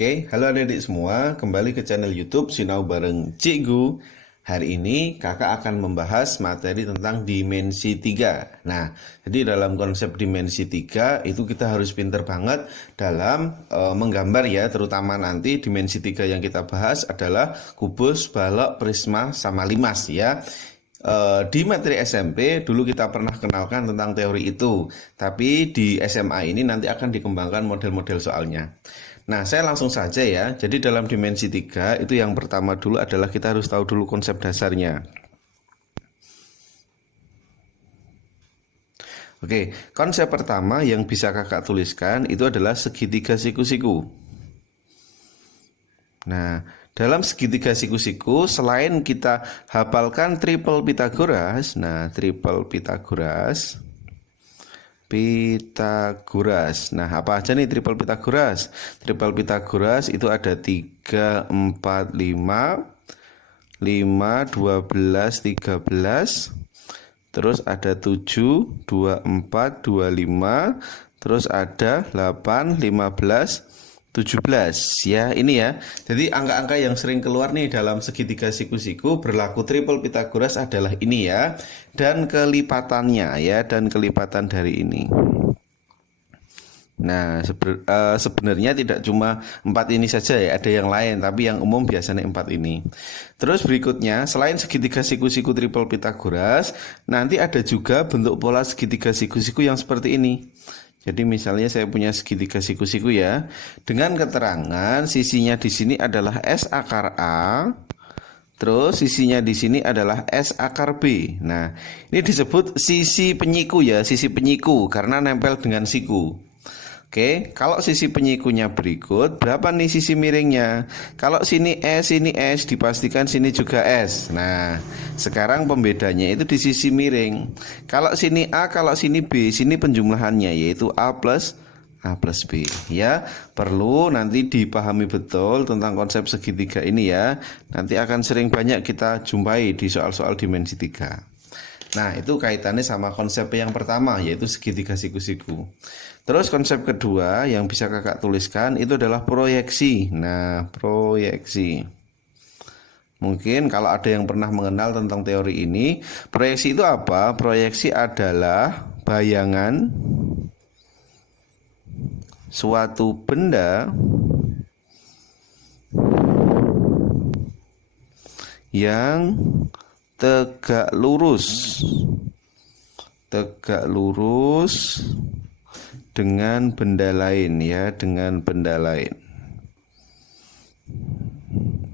Oke, halo adik-adik semua, kembali ke channel YouTube Sinau Bareng Cikgu. Hari ini kakak akan membahas materi tentang dimensi 3. Nah, jadi dalam konsep dimensi 3 itu kita harus pinter banget dalam menggambar ya, terutama nanti dimensi 3 yang kita bahas adalah kubus, balok, prisma, sama limas ya. Di materi SMP dulu kita pernah kenalkan tentang teori itu, tapi di SMA ini nanti akan dikembangkan model-model soalnya. Nah, saya langsung saja ya. Jadi dalam dimensi 3 itu yang pertama dulu adalah kita harus tahu dulu konsep dasarnya. Oke, konsep pertama yang bisa kakak tuliskan itu adalah segitiga siku-siku. Nah, dalam segitiga siku-siku selain kita hafalkan triple Pythagoras, triple Pythagoras. Nah, apa aja nih triple Pythagoras? Triple Pythagoras itu ada 3, 4, 5, 5, 12, 13. Terus ada 7, 24, 25. Terus ada 8, 15, 17 ya, ini ya. Jadi angka-angka yang sering keluar nih dalam segitiga siku-siku berlaku triple Pythagoras adalah ini ya. Dan kelipatannya ya, dan kelipatan dari ini. Nah, sebenarnya tidak cuma 4 ini saja ya, ada yang lain, tapi yang umum biasanya 4 ini. Terus berikutnya, selain segitiga siku-siku triple Pythagoras, nanti ada juga bentuk pola segitiga siku-siku yang seperti ini. Jadi misalnya saya punya segitiga siku-siku ya, dengan keterangan sisinya di sini adalah S akar A, terus sisinya di sini adalah S akar B. Nah, ini disebut sisi penyiku ya, sisi penyiku karena nempel dengan siku. Oke, kalau sisi penyikunya berikut, berapa nih sisi miringnya? Kalau sini S, dipastikan sini juga S. Nah, sekarang pembedanya itu di sisi miring. Kalau sini A, kalau sini B, sini penjumlahannya yaitu A plus B ya. Perlu nanti dipahami betul tentang konsep segitiga ini ya. Nanti akan sering banyak kita jumpai di soal-soal dimensi 3. Nah, itu kaitannya sama konsep yang pertama, yaitu segitiga siku-siku. Terus konsep kedua yang bisa kakak tuliskan itu adalah proyeksi. Nah, proyeksi. Mungkin kalau ada yang pernah mengenal tentang teori ini, proyeksi itu apa? Proyeksi adalah bayangan suatu benda yang tegak lurus dengan benda lain ya, dengan benda lain.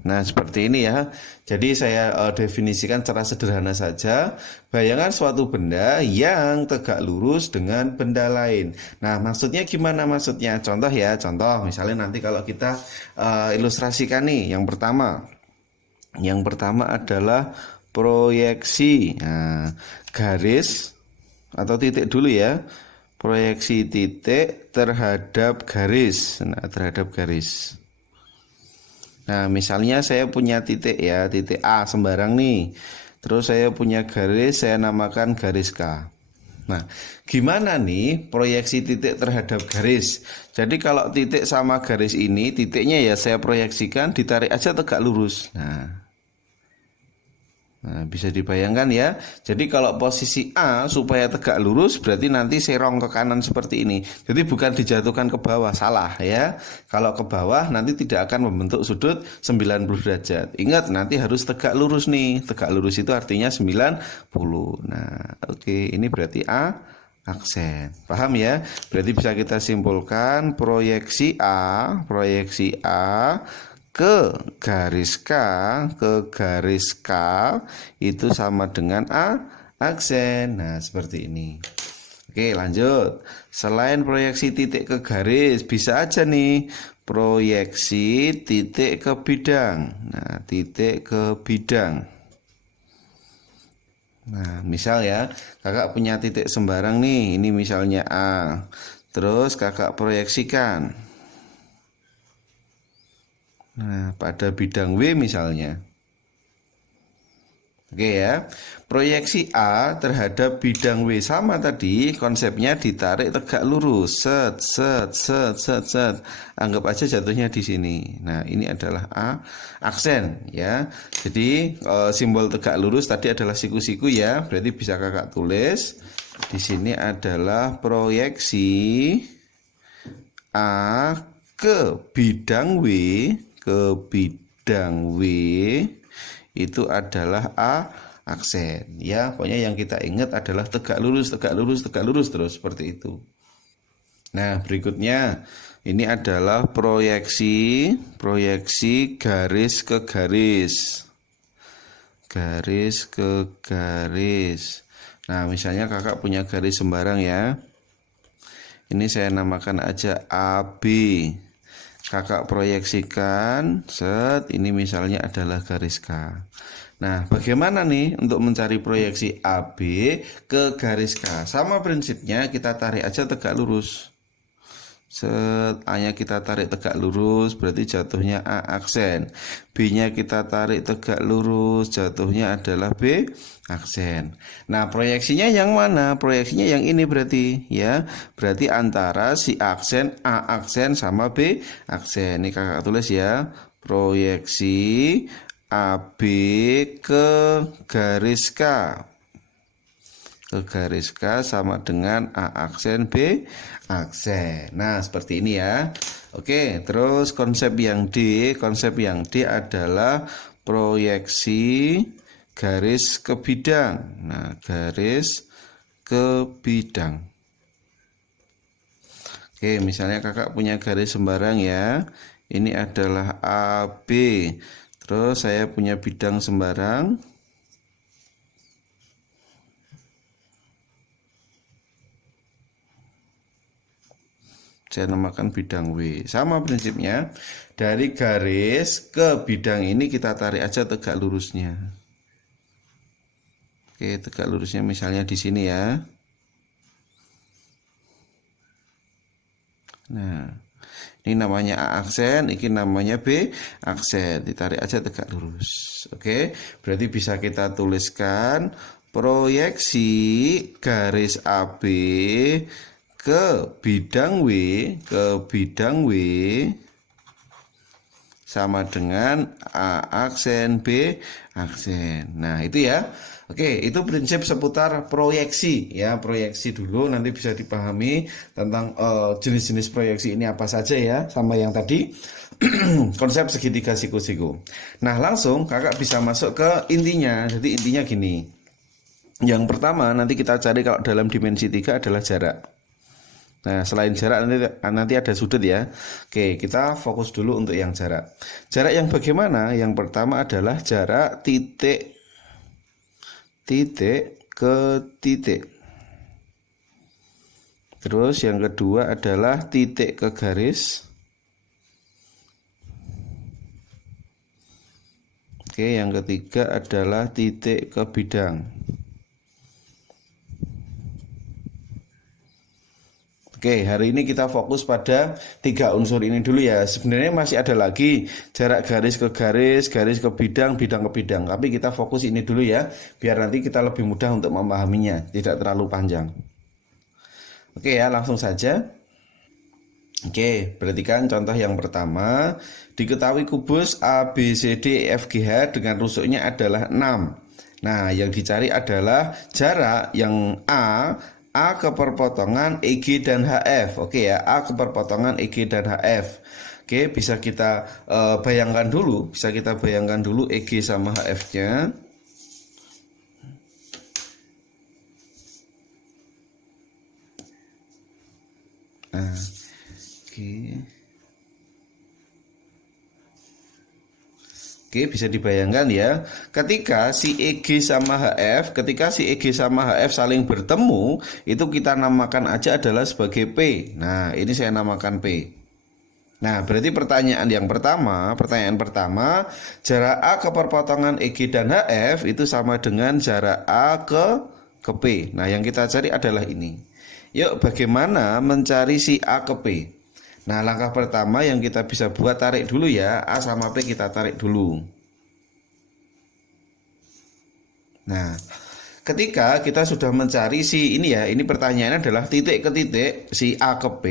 Nah, seperti ini ya. Jadi saya definisikan secara sederhana saja, bayangan suatu benda yang tegak lurus dengan benda lain. Nah, maksudnya gimana maksudnya? Contoh ya, contoh misalnya nanti kalau kita ilustrasikan nih, yang pertama adalah proyeksi. Nah, garis atau titik dulu ya. Proyeksi titik terhadap garis. Nah, terhadap garis. Nah, misalnya saya punya titik ya, titik A sembarang nih. Terus saya punya garis, saya namakan garis K. Nah, gimana nih proyeksi titik terhadap garis? Jadi kalau titik sama garis ini, titiknya ya saya proyeksikan, ditarik aja tegak lurus. Nah, bisa dibayangkan ya. Jadi kalau posisi A supaya tegak lurus berarti nanti serong ke kanan seperti ini. Jadi bukan dijatuhkan ke bawah, salah ya. Kalau ke bawah nanti tidak akan membentuk sudut 90 derajat. Ingat nanti harus tegak lurus nih. Tegak lurus itu artinya 90. Nah, oke, ini berarti A aksen. Paham ya? Berarti bisa kita simpulkan proyeksi A ke garis K itu sama dengan A aksen. Nah, seperti ini. Oke, lanjut. Selain proyeksi titik ke garis, bisa aja nih proyeksi titik ke bidang. Nah, titik ke bidang. Nah, misal ya, kakak punya titik sembarang nih, ini misalnya A. Terus kakak proyeksikan. Nah, pada bidang W misalnya. Oke ya. Proyeksi A terhadap bidang W sama tadi, konsepnya ditarik tegak lurus. Set set set set set. Anggap aja jatuhnya di sini. Nah, ini adalah A aksen ya. Jadi simbol tegak lurus tadi adalah siku-siku ya. Berarti bisa Kakak tulis di sini adalah proyeksi A ke bidang W, ke bidang W itu adalah A aksen ya. Pokoknya yang kita ingat adalah tegak lurus, tegak lurus, tegak lurus terus seperti itu. Nah, berikutnya ini adalah proyeksi garis ke garis. Garis ke garis. Nah, misalnya Kakak punya garis sembarang ya. Ini saya namakan aja AB. Kakak proyeksikan, set, ini misalnya adalah garis K. Nah, bagaimana nih untuk mencari proyeksi AB ke garis K? Sama prinsipnya, kita tarik aja tegak lurus. Set, A-nya kita tarik tegak lurus, berarti jatuhnya A aksen. B-nya kita tarik tegak lurus, jatuhnya adalah B aksen. Nah, proyeksinya yang mana? Proyeksinya yang ini berarti ya. Berarti antara si aksen A aksen sama B aksen. Ini Kakak tulis ya. Proyeksi AB ke garis K. Ke garis K sama dengan A aksen B aksen. Nah, seperti ini ya. Oke, terus konsep yang D adalah proyeksi garis ke bidang. Nah, garis ke bidang. Oke, misalnya Kakak punya garis sembarang ya. Ini adalah AB. Terus saya punya bidang sembarang. Saya namakan bidang W. Sama prinsipnya, dari garis ke bidang ini kita tarik aja tegak lurusnya. Oke, tegak lurusnya misalnya di sini ya. Nah, ini namanya A aksen, ini namanya B aksen. Ditarik aja tegak lurus. Oke, berarti bisa kita tuliskan proyeksi garis AB ke bidang W sama dengan A aksen B aksen. Nah, itu ya. Oke, itu prinsip seputar proyeksi ya. Proyeksi dulu, nanti bisa dipahami tentang jenis-jenis proyeksi ini apa saja ya, sama yang tadi konsep segitiga siku-siku. Nah, langsung Kakak bisa masuk ke intinya. Jadi intinya gini. Yang pertama nanti kita cari kalau dalam dimensi 3 adalah jarak. Nah, selain jarak nanti ada sudut ya. Oke, kita fokus dulu untuk yang jarak. Jarak yang bagaimana? Yang pertama adalah jarak titik ke titik. Terus yang kedua adalah titik ke garis. Oke, yang ketiga adalah titik ke bidang. Oke, hari ini kita fokus pada 3 unsur ini dulu ya. Sebenarnya masih ada lagi jarak garis ke garis, garis ke bidang, bidang ke bidang. Tapi kita fokus ini dulu ya, biar nanti kita lebih mudah untuk memahaminya, tidak terlalu panjang. Oke ya, langsung saja. Oke, perhatikan contoh yang pertama. Diketahui kubus ABCDEFGH dengan rusuknya adalah 6. Nah, yang dicari adalah jarak yang A ke perpotongan EG dan HF. Oke ya, A ke perpotongan EG dan HF. Oke, bisa kita bayangkan dulu, EG sama HF-nya. Nah, oke. Oke, bisa dibayangkan ya. Ketika si EG sama HF saling bertemu, itu kita namakan aja adalah sebagai P. Nah, ini saya namakan P. Nah, berarti pertanyaan pertama, jarak A ke perpotongan EG dan HF itu sama dengan jarak A ke P. Nah, yang kita cari adalah ini. Yuk, bagaimana mencari si A ke P? Nah, langkah pertama yang kita bisa buat, tarik dulu ya. A sama P kita tarik dulu. Nah, ketika kita sudah mencari si ini ya, ini pertanyaannya adalah titik ke titik, si A ke B.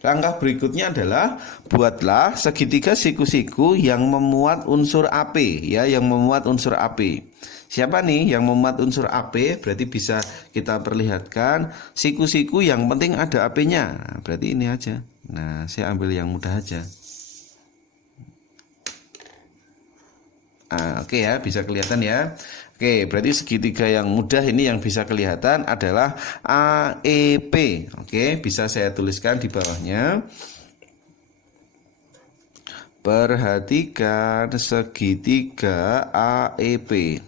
Langkah berikutnya adalah buatlah segitiga siku-siku yang memuat unsur AP ya, yang memuat unsur AP. Siapa nih yang memuat unsur AP? Berarti bisa kita perlihatkan siku-siku yang penting ada AP-nya. Nah, berarti ini aja. Nah, saya ambil yang mudah aja. Oke ya, bisa kelihatan ya. Oke, berarti segitiga yang mudah ini yang bisa kelihatan adalah AEP. Oke, bisa saya tuliskan di bawahnya. Perhatikan segitiga AEP.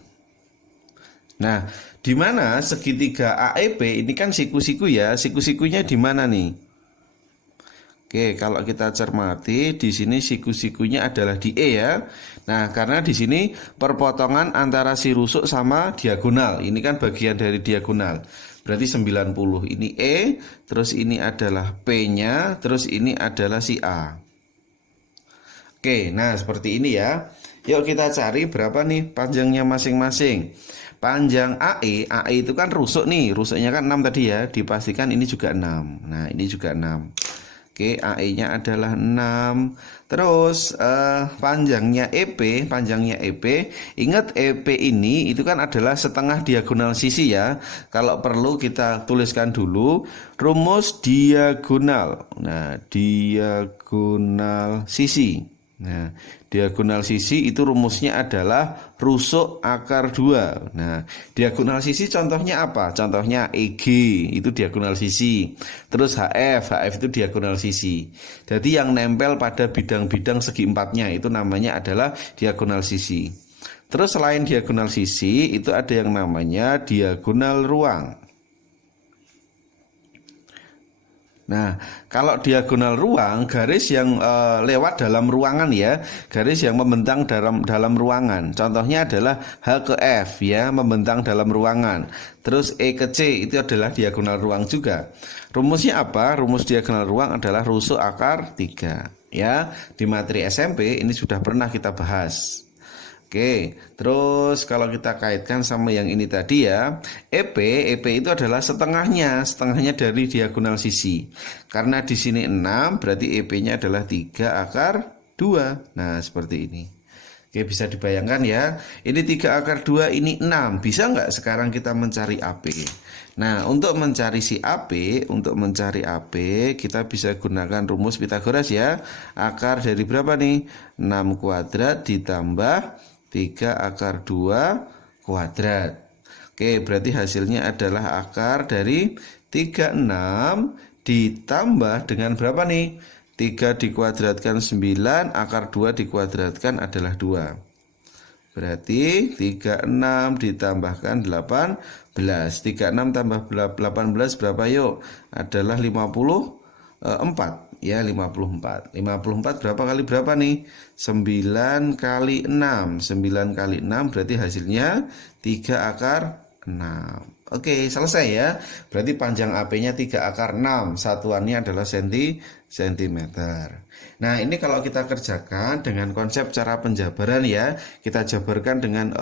Nah, di mana segitiga AEP ini kan siku-siku ya. Siku-sikunya di mana nih? Oke, kalau kita cermati di sini siku-sikunya adalah di E ya. Nah, karena di sini perpotongan antara si rusuk sama diagonal. Ini kan bagian dari diagonal. Berarti 90. Ini E, terus ini adalah P-nya, terus ini adalah si A. Oke, nah seperti ini ya. Yuk kita cari berapa nih panjangnya masing-masing. Panjang AE itu kan rusuk nih. Rusuknya kan 6 tadi ya. Dipastikan ini juga 6. Nah, ini juga 6. Oke, AE-nya adalah 6. Terus panjangnya EP, ingat EP ini itu kan adalah setengah diagonal sisi ya. Kalau perlu kita tuliskan dulu rumus diagonal. Nah, diagonal sisi. Nah, diagonal sisi itu rumusnya adalah rusuk akar 2. Nah, diagonal sisi contohnya apa? Contohnya EG, itu diagonal sisi. Terus HF itu diagonal sisi. Jadi yang nempel pada bidang-bidang segi empatnya itu namanya adalah diagonal sisi. Terus selain diagonal sisi, itu ada yang namanya diagonal ruang. Nah, kalau diagonal ruang, garis yang lewat dalam ruangan ya, garis yang membentang dalam ruangan. Contohnya adalah H ke F ya, membentang dalam ruangan. Terus E ke C itu adalah diagonal ruang juga. Rumusnya apa? Rumus diagonal ruang adalah rusuk akar 3 ya. Di materi SMP ini sudah pernah kita bahas. Oke, terus kalau kita kaitkan sama yang ini tadi ya, EP itu adalah setengahnya dari diagonal sisi. Karena di sini 6, berarti EP-nya adalah 3 akar 2. Nah, seperti ini. Oke, bisa dibayangkan ya. Ini 3 akar 2, ini 6. Bisa nggak sekarang kita mencari AP? Nah, untuk mencari si AP, kita bisa gunakan rumus Pitagoras ya. Akar dari berapa nih? 6 kuadrat ditambah 3 akar 2 kuadrat. Oke, berarti hasilnya adalah akar dari 36 ditambah dengan berapa nih? 3 dikuadratkan 9, akar 2 dikuadratkan adalah 2. Berarti 36 ditambahkan 18. 36 tambah 18 berapa yuk? Adalah 54. Ya, 54. 54 berapa kali berapa nih? 9 kali 6. 9 kali 6 berarti hasilnya 3 akar 6. Oke, selesai ya. Berarti panjang AP-nya 3 akar 6. Satuannya adalah sentimeter. Nah, ini kalau kita kerjakan dengan konsep cara penjabaran ya. Kita jabarkan dengan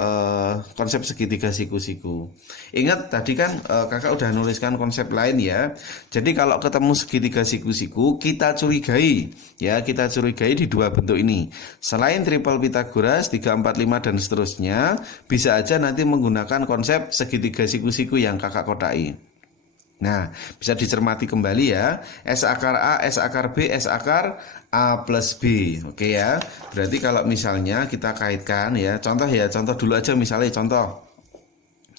konsep segitiga siku-siku. Ingat tadi kan kakak udah nuliskan konsep lain ya. Jadi kalau ketemu segitiga siku-siku, kita curigai ya. Kita curigai di dua bentuk ini. Selain triple Pitagoras 3, 4, 5 dan seterusnya, bisa aja nanti menggunakan konsep segitiga siku-siku yang kakak kodai. Nah, bisa dicermati kembali ya. S akar A, S akar B, S akar A plus B. Oke ya. Berarti kalau misalnya kita kaitkan ya, contoh dulu aja misalnya contoh.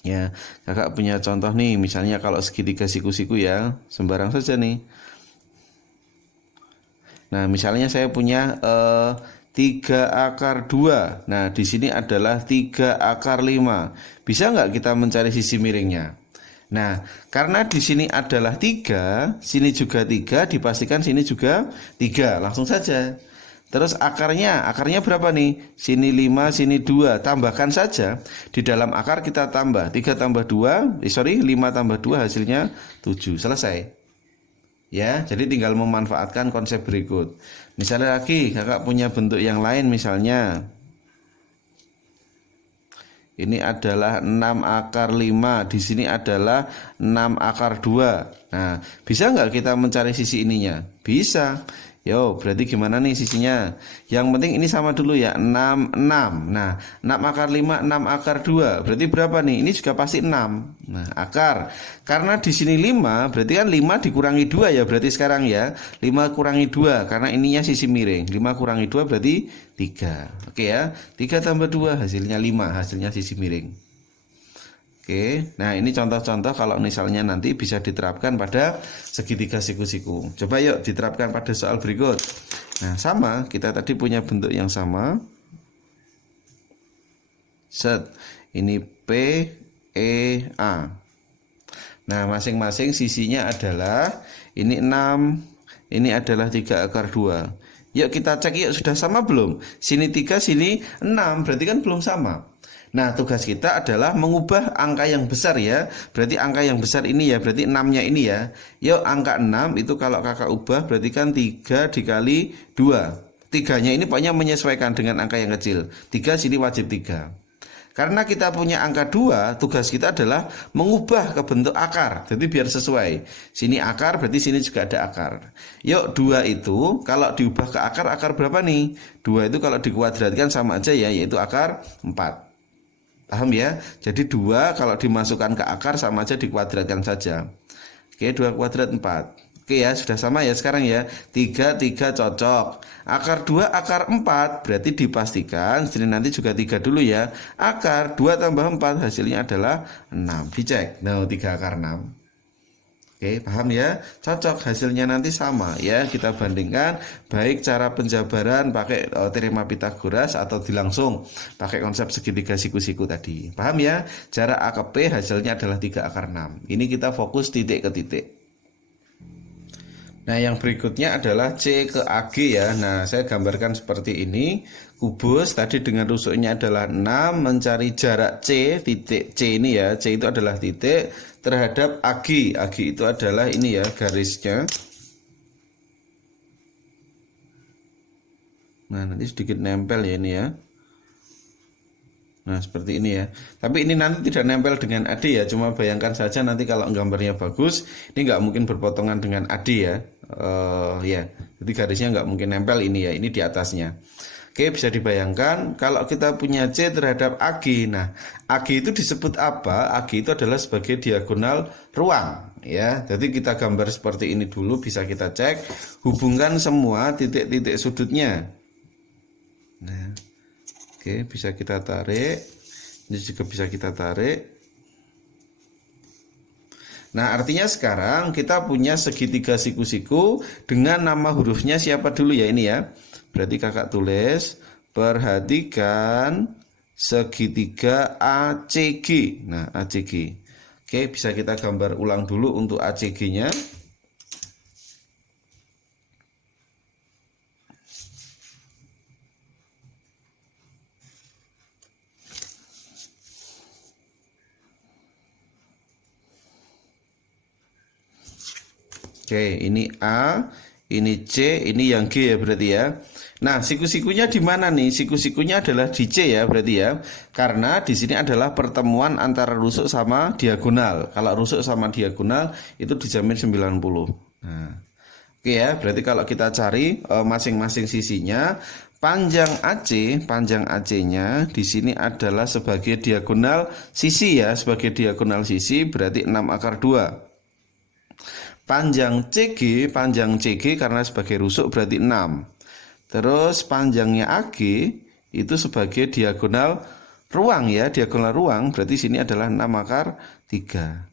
Ya, kakak punya contoh nih, misalnya kalau segitiga siku-siku ya, sembarang saja nih. Nah, misalnya saya punya 3 akar 2. Nah, di sini adalah 3 akar 5. Bisa nggak kita mencari sisi miringnya? Nah, karena di sini adalah 3, sini juga 3, dipastikan sini juga 3. Langsung saja. Terus akarnya berapa nih? Sini 5, sini 2. Tambahkan saja. Di dalam akar kita tambah 3 tambah 2, 5 tambah 2 hasilnya 7. Selesai. Ya, jadi tinggal memanfaatkan konsep berikut. Misalnya lagi kakak punya bentuk yang lain, misalnya Ini adalah 6 akar 5. Di sini adalah 6 akar 2. Nah, bisa nggak kita mencari sisi ininya? Bisa. Yo, berarti gimana nih sisinya? Yang penting ini sama dulu ya, 6, 6. Nah, 6 akar 5, 6 akar 2. Berarti berapa nih? Ini juga pasti 6. Nah, akar. Karena di sini 5, berarti kan 5 dikurangi 2 ya, berarti sekarang ya. 5 kurangi 2, karena ininya sisi miring. 5 kurangi 2 berarti 3. Oke ya, 3 tambah 2 hasilnya 5, hasilnya sisi miring. Oke, nah ini contoh-contoh kalau misalnya nanti bisa diterapkan pada segitiga siku-siku. Coba yuk diterapkan pada soal berikut. Nah sama, kita tadi punya bentuk yang sama. Set, ini P, E, A. Nah masing-masing sisinya adalah ini 6, ini adalah 3 akar 2. Yuk kita cek yuk sudah sama belum? Sini 3, sini 6, berarti kan belum sama. Nah tugas kita adalah mengubah angka yang besar ya. Berarti angka yang besar ini ya, berarti 6-nya ini ya. Yuk angka 6 itu kalau kakak ubah berarti kan 3 dikali 2. 3-nya ini pokoknya menyesuaikan dengan angka yang kecil. 3 sini wajib 3. Karena kita punya angka 2, tugas kita adalah mengubah ke bentuk akar. Jadi biar sesuai. Sini akar, berarti sini juga ada akar. Yuk 2 itu kalau diubah ke akar, akar berapa nih? 2 itu kalau dikuadratkan sama aja ya, yaitu akar 4. Paham ya? Jadi 2 kalau dimasukkan ke akar sama aja dikuadratkan saja. Oke, 2 kuadrat 4. Oke ya, sudah sama ya sekarang ya. 3 cocok. Akar 2 akar 4 berarti dipastikan sini nanti juga 3 dulu ya. Akar 2 tambah 4 hasilnya adalah 6. Dicek. Nah, 3 akar 6. Oke, paham ya? Cocok, hasilnya nanti sama ya. Kita bandingkan baik cara penjabaran pakai teorema Pitagoras atau langsung pakai konsep segitiga siku-siku tadi. Paham ya? Jarak A ke P hasilnya adalah 3 akar 6. Ini kita fokus titik ke titik. Nah, yang berikutnya adalah C ke AG ya. Nah, saya gambarkan seperti ini. Kubus tadi dengan rusuknya adalah 6, mencari jarak C, titik C ini ya. C itu adalah titik terhadap AG. AG itu adalah ini ya, garisnya. Nah, nanti sedikit nempel ya ini ya. Nah, seperti ini ya. Tapi ini nanti tidak nempel dengan AD ya. Cuma bayangkan saja nanti kalau gambarnya bagus, ini nggak mungkin berpotongan dengan AD ya. Ya, jadi garisnya nggak mungkin nempel ini ya. Ini di atasnya. Oke, bisa dibayangkan kalau kita punya C terhadap AG. Nah, AG itu disebut apa? AG itu adalah sebagai diagonal ruang ya. Jadi kita gambar seperti ini dulu, bisa kita cek. Hubungkan semua titik-titik sudutnya. Nah, oke, bisa kita tarik. Ini juga bisa kita tarik. Nah, artinya sekarang kita punya segitiga siku-siku dengan nama hurufnya siapa dulu ya ini ya. Berarti kakak tulis, perhatikan segitiga ACG. Nah, ACG. Oke, bisa kita gambar ulang dulu untuk ACG-nya. Oke, ini A, ini C, ini yang G ya berarti ya. Nah, siku-sikunya di mana nih? Siku-sikunya adalah di C ya berarti ya. Karena di sini adalah pertemuan antara rusuk sama diagonal. Kalau rusuk sama diagonal itu dijamin 90. Nah, oke ya, berarti kalau kita cari masing-masing sisinya, panjang AC-nya di sini adalah sebagai diagonal sisi ya, sebagai diagonal sisi berarti 6 akar 2. Panjang CG karena sebagai rusuk berarti 6. Terus panjangnya AG itu sebagai diagonal ruang ya, diagonal ruang berarti sini adalah 6 akar 3.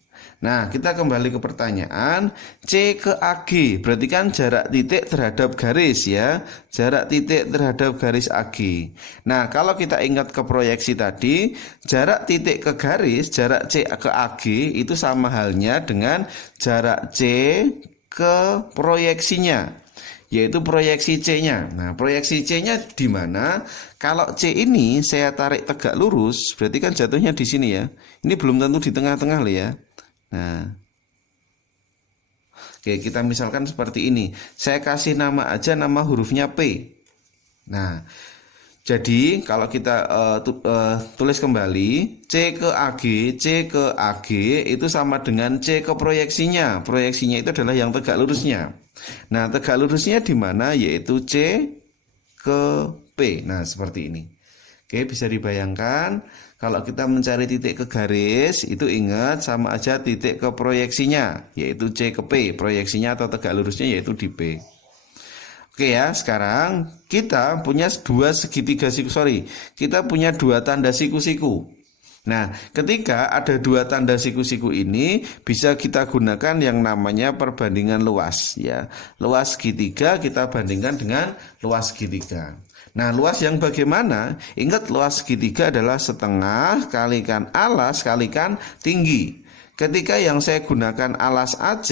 Nah, kita kembali ke pertanyaan C ke AG. Berarti kan jarak titik terhadap garis ya. Jarak titik terhadap garis AG. Nah, kalau kita ingat ke proyeksi tadi, jarak titik ke garis, jarak C ke AG itu sama halnya dengan jarak C ke proyeksinya, yaitu proyeksi C-nya. Nah, proyeksi C-nya di mana? Kalau C ini saya tarik tegak lurus, berarti kan jatuhnya di sini ya. Ini belum tentu di tengah-tengah loh ya. Nah, oke, kita misalkan seperti ini. Saya kasih nama aja, nama hurufnya P. Nah, Jadi kalau kita tulis kembali C ke AG itu sama dengan C ke proyeksinya. Proyeksinya itu adalah yang tegak lurusnya. Nah, tegak lurusnya di mana? Yaitu C ke P. Nah, seperti ini. Oke, bisa dibayangkan kalau kita mencari titik ke garis itu ingat sama aja titik ke proyeksinya, yaitu C ke P. Proyeksinya atau tegak lurusnya yaitu di P. Oke ya, sekarang kita punya kita punya dua tanda siku-siku. Nah, ketika ada dua tanda siku-siku ini bisa kita gunakan yang namanya perbandingan luas ya. Luas segitiga kita bandingkan dengan luas segitiga. Nah, luas yang bagaimana? Ingat, luas segitiga adalah setengah kalikan alas kalikan tinggi. Ketika yang saya gunakan alas AC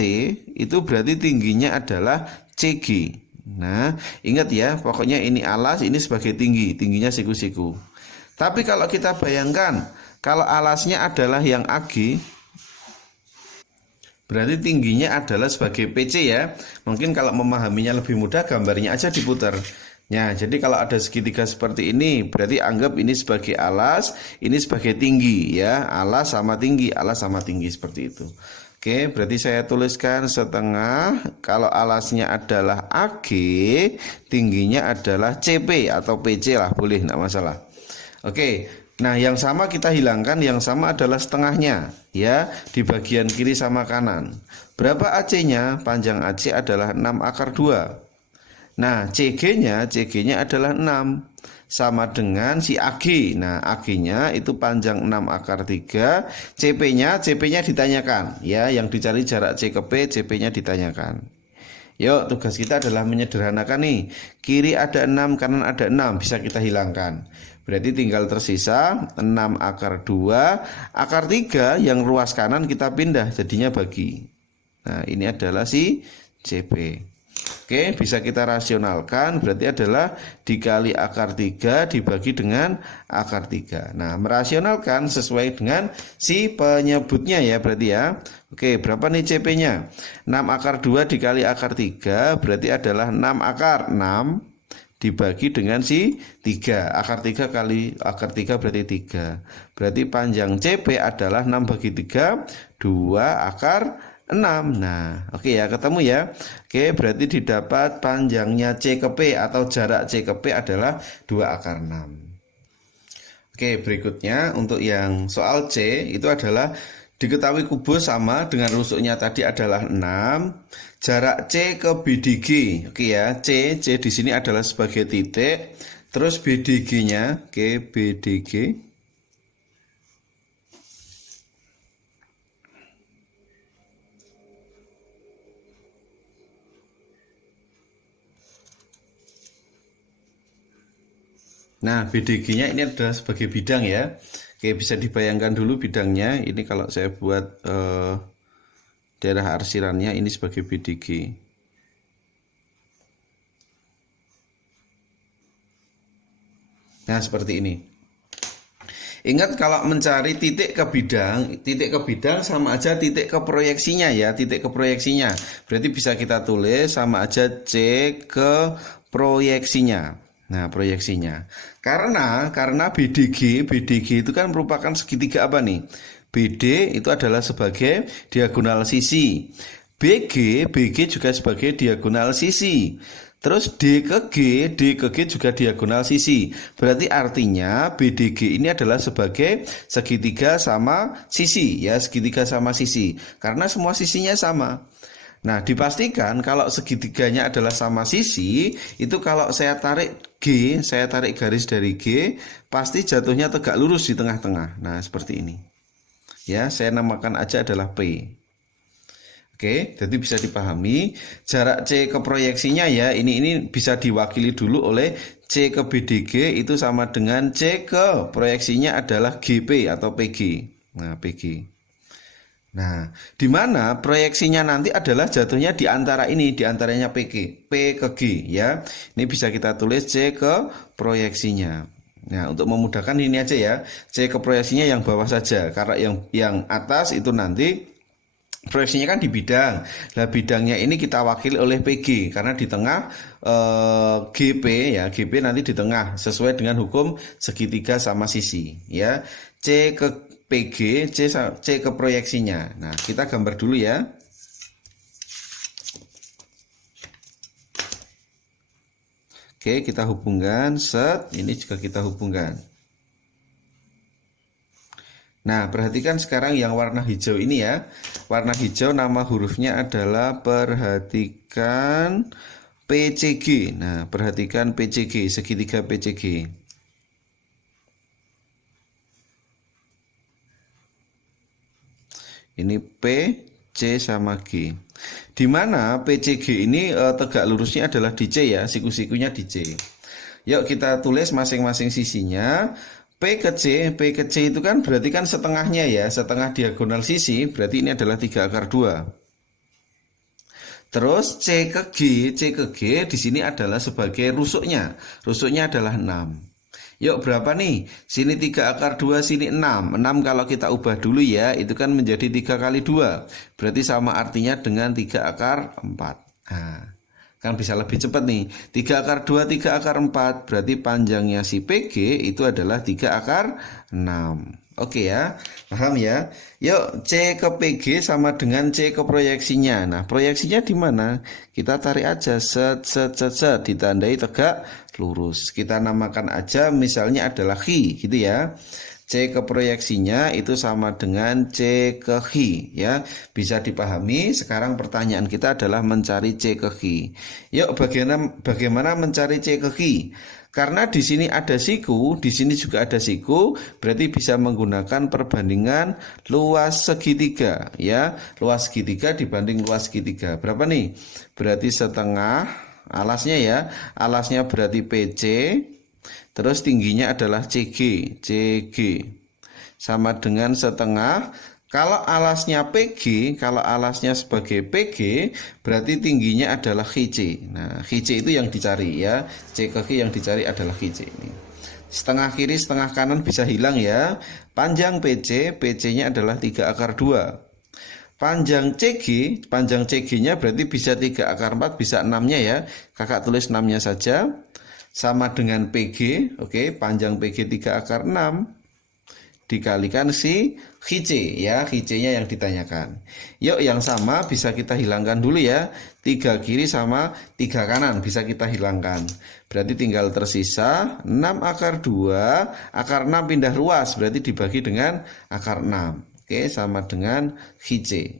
itu berarti tingginya adalah CG. Nah, ingat ya, pokoknya ini alas, ini sebagai tingginya siku-siku. Tapi kalau kita bayangkan, kalau alasnya adalah yang AG, berarti tingginya adalah sebagai PC ya. Mungkin kalau memahaminya lebih mudah, gambarnya aja diputar. Nah, jadi kalau ada segitiga seperti ini, berarti anggap ini sebagai alas, ini sebagai tinggi ya. Alas sama tinggi seperti itu. Oke, berarti saya tuliskan setengah. Kalau alasnya adalah AG, tingginya adalah CP atau PC lah, boleh, enggak masalah. Oke, nah yang sama kita hilangkan, yang sama adalah setengahnya ya, di bagian kiri sama kanan. Berapa AC-nya? Panjang AC adalah 6 akar 2. Nah, CG-nya adalah 6. Sama dengan si AG. Nah, AG-nya itu panjang 6 akar 3. CP-nya ditanyakan. Ya, yang dicari jarak C ke P, CP-nya ditanyakan. Yuk, tugas kita adalah menyederhanakan nih. Kiri ada 6, kanan ada 6. Bisa kita hilangkan. Berarti tinggal tersisa 6 akar 2. Akar 3 yang ruas kanan kita pindah, jadinya bagi. Nah, ini adalah si CP. Oke, bisa kita rasionalkan, berarti adalah dikali akar 3 dibagi dengan akar 3. Nah, merasionalkan sesuai dengan si penyebutnya ya berarti ya. Oke, berapa nih CP-nya? 6 akar 2 dikali akar 3 berarti adalah 6 akar 6 dibagi dengan si 3. Akar 3 kali akar 3 berarti 3. Berarti panjang CP adalah 6 bagi 3, 2 akar 6. Nah, oke ya, ketemu ya. Oke, berarti didapat panjangnya C ke P atau jarak C ke P adalah 2 akar 6. Oke, berikutnya untuk yang soal C itu adalah diketahui kubus sama dengan rusuknya tadi adalah 6. Jarak C ke BDG. Oke ya, C di sini adalah sebagai titik. Terus BDG-nya, oke, BDG. Nah, BDG-nya ini adalah sebagai bidang ya. Oke, bisa dibayangkan dulu bidangnya. Ini kalau saya buat daerah arsirannya ini sebagai BDG. Nah, seperti ini. Ingat kalau mencari titik ke bidang sama aja titik ke proyeksinya ya, titik ke proyeksinya. Berarti bisa kita tulis sama aja C ke proyeksinya. Nah, proyeksinya. Karena BDG itu kan merupakan segitiga apa nih? BD itu adalah sebagai diagonal sisi. BG juga sebagai diagonal sisi. Terus D ke G juga diagonal sisi. Berarti artinya BDG ini adalah sebagai segitiga sama sisi ya, segitiga sama sisi. Karena semua sisinya sama. Nah, dipastikan kalau segitiganya adalah sama sisi, itu kalau saya tarik garis dari G, pasti jatuhnya tegak lurus di tengah-tengah. Nah, seperti ini. Ya, saya namakan aja adalah P. Oke, jadi bisa dipahami jarak C ke proyeksinya ya, ini bisa diwakili dulu oleh C ke BDG itu sama dengan C ke proyeksinya adalah GP atau PG. Nah, PG. Nah, di mana proyeksinya nanti adalah jatuhnya di antara ini, di antaranya P ke G ya. Ini bisa kita tulis C ke proyeksinya. Nah, untuk memudahkan ini aja ya. C ke proyeksinya yang bawah saja, karena yang atas itu nanti Proyeksinya kan di bidang. Nah, bidangnya ini kita wakili oleh PG karena di tengah GP ya, GP nanti di tengah sesuai dengan hukum segitiga sama sisi ya. C ke PG, C ke proyeksinya. Nah, kita gambar dulu ya. Oke, kita hubungkan, set, ini juga kita hubungkan. Nah, perhatikan sekarang yang warna hijau ini ya. Warna hijau nama hurufnya adalah perhatikan PCG. Nah, perhatikan PCG, segitiga PCG. Ini P, C sama G. Di mana PCG ini tegak lurusnya adalah di C ya, siku-sikunya di C. Yuk kita tulis masing-masing sisinya. P ke C itu kan berarti kan setengahnya ya, setengah diagonal sisi, berarti ini adalah 3 akar 2. Terus C ke G di sini adalah sebagai rusuknya. Rusuknya adalah 6. Yuk berapa nih? Sini 3 akar 2, sini 6. 6 kalau kita ubah dulu ya, itu kan menjadi 3 kali 2. Berarti sama artinya dengan 3 akar 4. Nah, kan bisa lebih cepat nih. 3 akar 2, 3 akar 4. Berarti panjangnya si PG itu adalah 3 akar 6. Oke ya, paham ya? Yuk, C ke PG sama dengan C ke proyeksinya. Nah, proyeksinya di mana? Kita tarik aja, set, ditandai tegak lurus. Kita namakan aja misalnya adalah Hi, gitu ya. C ke proyeksinya itu sama dengan C ke Hi ya. Bisa dipahami. Sekarang pertanyaan kita adalah mencari C ke Hi. Yuk bagaimana mencari C ke Hi? Karena di sini ada siku, di sini juga ada siku, berarti bisa menggunakan perbandingan luas segitiga ya. Luas segitiga dibanding luas segitiga. Berapa nih? Berarti setengah alasnya ya. Alasnya berarti PC. Terus tingginya adalah CG sama dengan setengah. Kalau alasnya PG, kalau alasnya sebagai PG, berarti tingginya adalah HC. Nah, HC itu yang dicari ya. C ke G yang dicari adalah HC ini. Setengah kiri, setengah kanan bisa hilang ya. Panjang PC, PC-nya adalah 3 akar 2. Panjang CG-nya berarti bisa 3 akar 4, bisa 6-nya ya. Kakak tulis 6-nya saja. Sama dengan PG, oke, panjang PG 3 akar 6 dikalikan si HC ya, HC-nya yang ditanyakan. Yuk yang sama bisa kita hilangkan dulu ya. 3 kiri sama 3 kanan bisa kita hilangkan. Berarti tinggal tersisa 6 akar 2, akar 6 pindah ruas berarti dibagi dengan akar 6. Oke, sama dengan HC.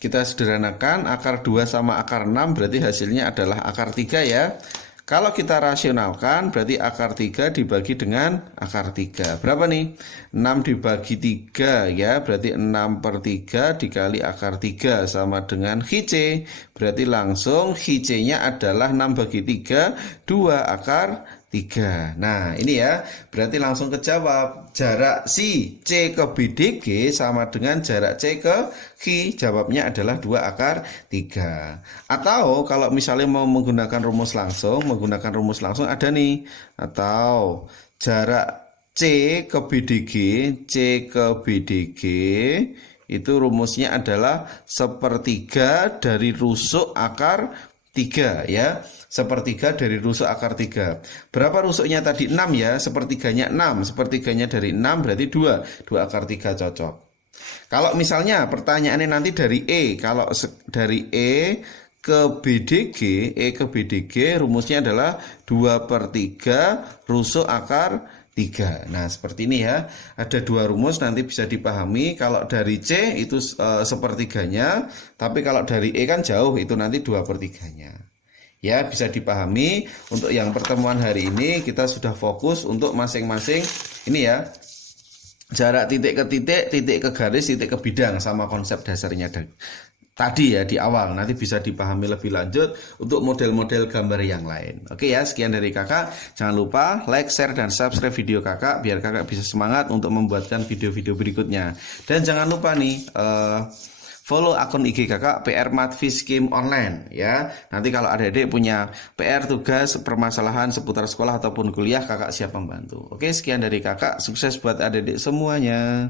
Kita sederhanakan, akar 2 sama akar 6 berarti hasilnya adalah akar 3 ya. Kalau kita rasionalkan berarti akar 3 dibagi dengan akar 3. Berapa nih? 6 dibagi 3 ya, berarti 6 per 3 dikali akar 3 sama dengan HC. Berarti langsung HC-nya adalah 6 bagi 3, 2 akar 3. Nah ini ya, berarti langsung kejawab. Jarak si C ke BDG sama dengan jarak C ke Ki. Jawabnya adalah 2 akar 3. Atau kalau misalnya mau menggunakan rumus langsung ada nih. Atau jarak C ke BDG itu rumusnya adalah sepertiga dari rusuk akar 3 ya. Sepertiga dari rusuk akar 3. Berapa rusuknya tadi? 6 ya. Sepertiganya 6. Sepertiganya dari 6 berarti 2. 2 akar 3 cocok. Kalau misalnya pertanyaannya nanti dari E. Kalau dari E ke BDG rumusnya adalah 2 per 3 rusuk akar 3. Nah seperti ini ya. Ada 2 rumus nanti bisa dipahami. Kalau dari C itu sepertiganya. Tapi kalau dari E kan jauh, itu nanti 2 per 3-nya. Ya bisa dipahami. Untuk yang pertemuan hari ini kita sudah fokus untuk masing-masing ini ya, jarak titik ke titik, titik ke garis, titik ke bidang, sama konsep dasarnya tadi ya di awal. Nanti bisa dipahami lebih lanjut untuk model-model gambar yang lain. Oke ya, sekian dari kakak. Jangan lupa like, share, dan subscribe video kakak biar kakak bisa semangat untuk membuatkan video-video berikutnya. Dan jangan lupa nih follow akun IG kakak PR Matfish Game Online ya. Nanti kalau adik-adik punya PR, tugas, permasalahan seputar sekolah ataupun kuliah, kakak siap membantu. Oke, sekian dari kakak. Sukses buat adik-adik semuanya.